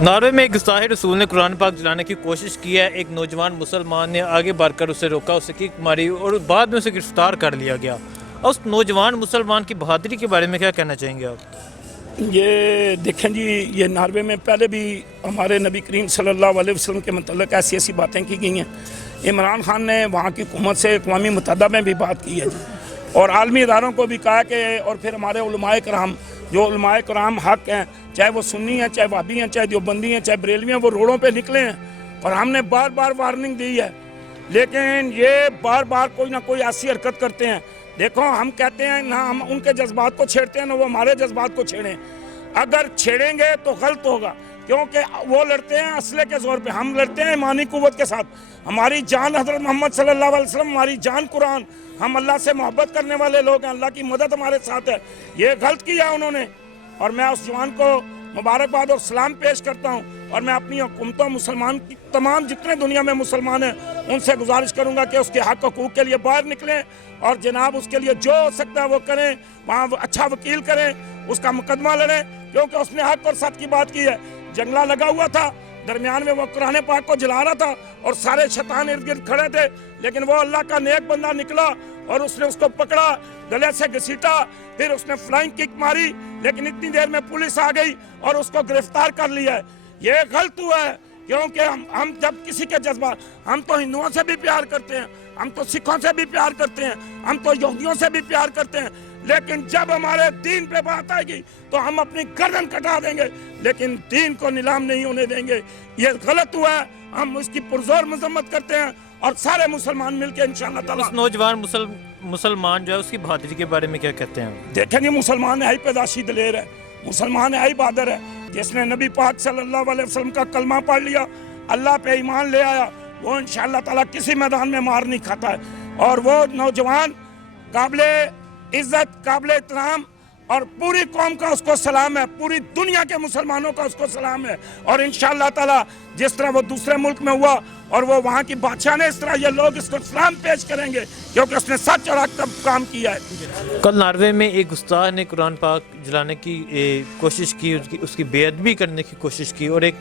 Norway میں ایک گستاخ رسول نے قرآن پاک جلانے کی کوشش کی ہے. ایک نوجوان مسلمان نے آگے بڑھ کر اسے روکا, اسے کک ماری اور بعد میں اسے گرفتار کر لیا گیا. اس نوجوان مسلمان کی بہادری کے بارے میں کیا کہنا چاہیں گے آپ؟ یہ دیکھیں جی, یہ ناروے میں پہلے بھی ہمارے نبی کریم صلی اللہ علیہ وسلم کے متعلق ایسی باتیں کی گئی ہیں. عمران خان نے وہاں کی حکومت سے اقوام متحدہ میں بھی بات کی ہے اور عالمی اداروں کو بھی کہا کہ, اور پھر ہمارے علماء کرام, جو علماء کرام حق ہیں, چاہے وہ سنی ہیں, چاہے وہابی ہیں, چاہے دیوبندی ہیں, چاہے بریلوی ہیں, وہ روڈوں پہ نکلے ہیں اور ہم نے بار بار وارننگ دی ہے, لیکن یہ بار بار کوئی نہ کوئی ایسی حرکت کرتے ہیں. دیکھو, ہم کہتے ہیں نہ ہم ان کے جذبات کو چھیڑتے ہیں نہ وہ ہمارے جذبات کو چھیڑیں. اگر چھیڑیں گے تو غلط ہوگا, کیونکہ وہ لڑتے ہیں اسلحے کے زور پہ, ہم لڑتے ہیں ایمانی قوت کے ساتھ. ہماری جان حضرت محمد صلی اللہ علیہ وسلم, ہماری جان قرآن. ہم اللہ سے محبت کرنے والے لوگ ہیں, اللہ کی مدد ہمارے ساتھ ہے. یہ غلط کیا انہوں نے, اور میں اس جوان کو مبارکباد اور سلام پیش کرتا ہوں. اور میں اپنی حکومتوں, مسلمان کی تمام جتنے دنیا میں مسلمان ہیں, ان سے گزارش کروں گا کہ اس کے حق حقوق کے لیے باہر نکلیں اور جناب اس کے لیے جو ہو سکتا ہے وہ کریں. وہاں اچھا وکیل کریں, اس کا مقدمہ لڑیں, کیونکہ اس نے حق اور سچ کی بات کی ہے. جنگلہ لگا ہوا تھا, درمیان میں وہ قرآن پاک کو جلا رہا تھا اور سارے شیطان ارد گرد کھڑے تھے, لیکن وہ اللہ کا نیک بندہ نکلا اور اس نے اس کو پکڑا, گلے سے گھسیٹا, پھر اس نے فلائنگ کک ماری, لیکن اتنی دیر میں پولیس آ گئی اور اس کو گرفتار کر لیا ہے. یہ غلط ہوا ہے, کیونکہ ہم جب کسی کے جذبات, ہم تو ہندوؤں سے بھی پیار کرتے ہیں, ہم تو سکھوں سے بھی پیار کرتے ہیں, ہم تو یہودیوں سے بھی پیار کرتے ہیں, لیکن جب ہمارے دین پہ بات آئے گی تو ہم اپنی گردن کٹا دیں گے, لیکن دین کو نیلام نہیں ہونے دیں گے. یہ غلط ہوا ہے, ہم اس کی پرزور مذمت کرتے ہیں اور سارے مسلمان مل کے انشاءاللہ تعالیٰ. اس نوجوان مسلمان جو ہے, اس کی بہادری کے بارے میں کیا کہتے ہیں؟ دیکھیں جی, مسلمان ہے ہی پیداشی دلیر ہے, مسلمان ہے ہی بہادر ہے. جس نے نبی پاک صلی اللہ علیہ وسلم کا کلمہ پڑھ لیا, اللہ پہ ایمان لے آیا, وہ انشاءاللہ تعالیٰ کسی میدان میں مار نہیں کھاتا ہے. اور وہ نوجوان قابل عزت, قابل احترام, اور پوری قوم کا اس کو سلام ہے, پوری دنیا کے مسلمانوں کا اس کو سلام ہے. اور انشاءاللہ تعالیٰ جس طرح وہ دوسرے ملک میں ہوا اور وہ وہاں کی بادشاہ نے, اس طرح یہ لوگ اس کو سلام پیش کریں گے, کیونکہ اس نے سچ اور حق کا کام کیا ہے. کل ناروے میں ایک گستاخ نے قرآن پاک جلانے کی کوشش کی, اس کی بے ادبی کرنے کی کوشش کی, اور ایک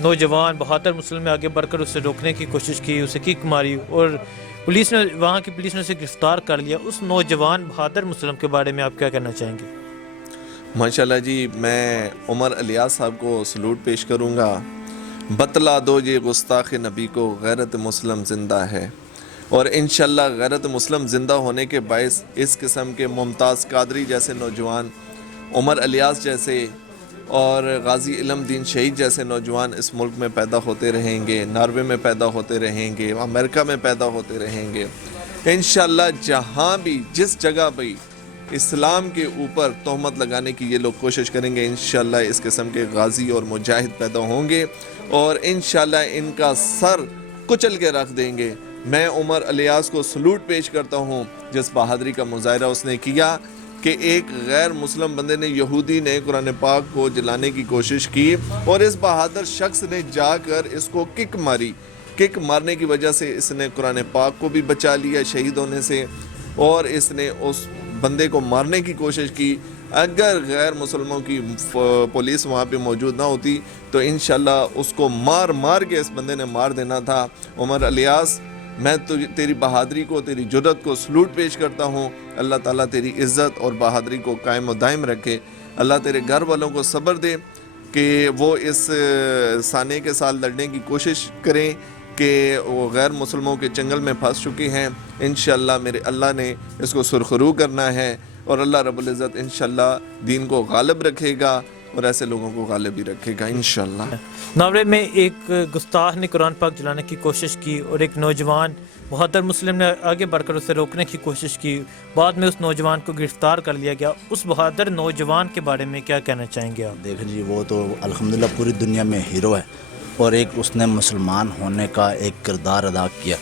نوجوان بہادر مسلم میں آگے بڑھ کر اسے روکنے کی کوشش کی, اسے کک ماری اور وہاں کی پولیس نے اسے گرفتار کر لیا. اس نوجوان بہادر مسلم کے بارے میں آپ کیا کہنا چاہیں گے؟ ماشاءاللہ جی, میں عمر الیاس صاحب کو سلوٹ پیش کروں گا. بتلا دو یہ گستاخ نبی کو, غیرت مسلم زندہ ہے. اور انشاءاللہ غیرت مسلم زندہ ہونے کے باعث اس قسم کے ممتاز قادری جیسے نوجوان, عمر الیاس جیسے اور غازی علم دین شہید جیسے نوجوان اس ملک میں پیدا ہوتے رہیں گے, ناروے میں پیدا ہوتے رہیں گے, امریکہ میں پیدا ہوتے رہیں گے. انشاءاللہ جہاں بھی جس جگہ بھی اسلام کے اوپر تہمت لگانے کی یہ لوگ کوشش کریں گے, انشاءاللہ اس قسم کے غازی اور مجاہد پیدا ہوں گے اور انشاءاللہ ان کا سر کچل کے رکھ دیں گے. میں عمر الیاس کو سلوٹ پیش کرتا ہوں, جس بہادری کا مظاہرہ اس نے کیا کہ ایک غیر مسلم بندے نے, یہودی نے قرآن پاک کو جلانے کی کوشش کی اور اس بہادر شخص نے جا کر اس کو کک ماری. کک مارنے کی وجہ سے اس نے قرآن پاک کو بھی بچا لیا شہید ہونے سے, اور اس نے اس بندے کو مارنے کی کوشش کی. اگر غیر مسلموں کی پولیس وہاں پہ موجود نہ ہوتی تو انشاءاللہ اس کو مار کے اس بندے نے مار دینا تھا. عمر الیاس, میں تیری بہادری کو, تیری جرأت کو سلوٹ پیش کرتا ہوں. اللہ تعالیٰ تیری عزت اور بہادری کو قائم و دائم رکھے. اللہ تیرے گھر والوں کو صبر دے کہ وہ اس سانے کے ساتھ لڑنے کی کوشش کریں کہ وہ غیر مسلموں کے چنگل میں پھنس چکے ہیں. انشاءاللہ میرے اللہ نے اس کو سرخرو کرنا ہے اور اللہ رب العزت انشاءاللہ دین کو غالب رکھے گا اور ایسے لوگوں کو غالب بھی رکھے گا انشاءاللہ. ناروے میں ایک گستاخ نے قرآن پاک جلانے کی کوشش کی اور ایک نوجوان بہادر مسلم نے آگے بڑھ کر اسے روکنے کی کوشش کی, بعد میں اس نوجوان کو گرفتار کر لیا گیا. اس بہادر نوجوان کے بارے میں کیا کہنا چاہیں گے آپ؟ دیکھیں جی, وہ تو الحمدللہ پوری دنیا میں ہیرو ہے اور ایک اس نے مسلمان ہونے کا ایک کردار ادا کیا.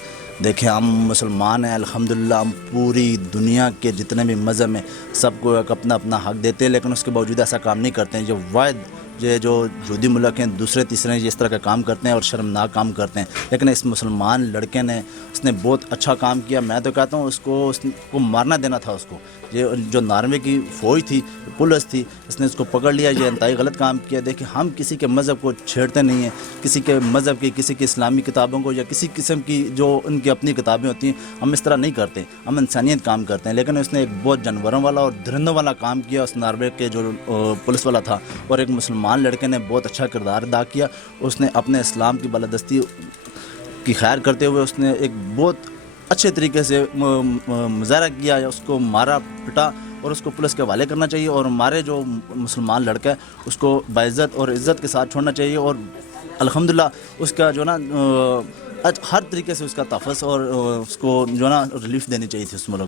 دیکھیں, ہم مسلمان ہیں الحمدللہ, ہم پوری دنیا کے جتنے بھی مذہب میں سب کو ایک اپنا اپنا حق دیتے ہیں, لیکن اس کے باوجود ایسا کام نہیں کرتے ہیں. جو واحد جو یہودی ملک ہیں, دوسرے تیسرے اس طرح کا کام کرتے ہیں اور شرمناک کام کرتے ہیں, لیکن اس مسلمان لڑکے نے, اس نے بہت اچھا کام کیا. میں تو کہتا ہوں اس کو مارنا دینا تھا. اس کو یہ جو ناروے کی فوج تھی، پولیس تھی، اس نے اس کو پکڑ لیا، یہ انتہائی غلط کام کیا۔ دیکھیں ہم کسی کے مذہب کو چھیڑتے نہیں ہیں، کسی کے مذہب کی، کسی کی اسلامی کتابوں کو یا کسی قسم کی جو ان کی اپنی کتابیں ہوتی ہیں، ہم اس طرح نہیں کرتے، ہم انسانیت کام کرتے ہیں۔ لیکن اس نے ایک بہت جانوروں والا اور درندوں والا کام کیا اس ناروے کے جو پولیس والا تھا، اور ایک مسلمان لڑکے نے بہت اچھا کردار ادا کیا۔ اس نے اپنے اسلام کی بالادستی کی خیر کرتے ہوئے اس نے ایک بہت اچھے طریقے سے مظاہرہ کیا، اس کو مارا پٹا، اور اس کو پولیس کے حوالے کرنا چاہیے، اور ہمارے جو مسلمان لڑکا ہے اس کو باعزت اور عزت کے ساتھ چھوڑنا چاہیے، اور الحمدللہ اس کا جو نا ہر طریقے سے اس کا تحفظ اور اس کو جو نا ریلیف دینی چاہیے تھی اس ملک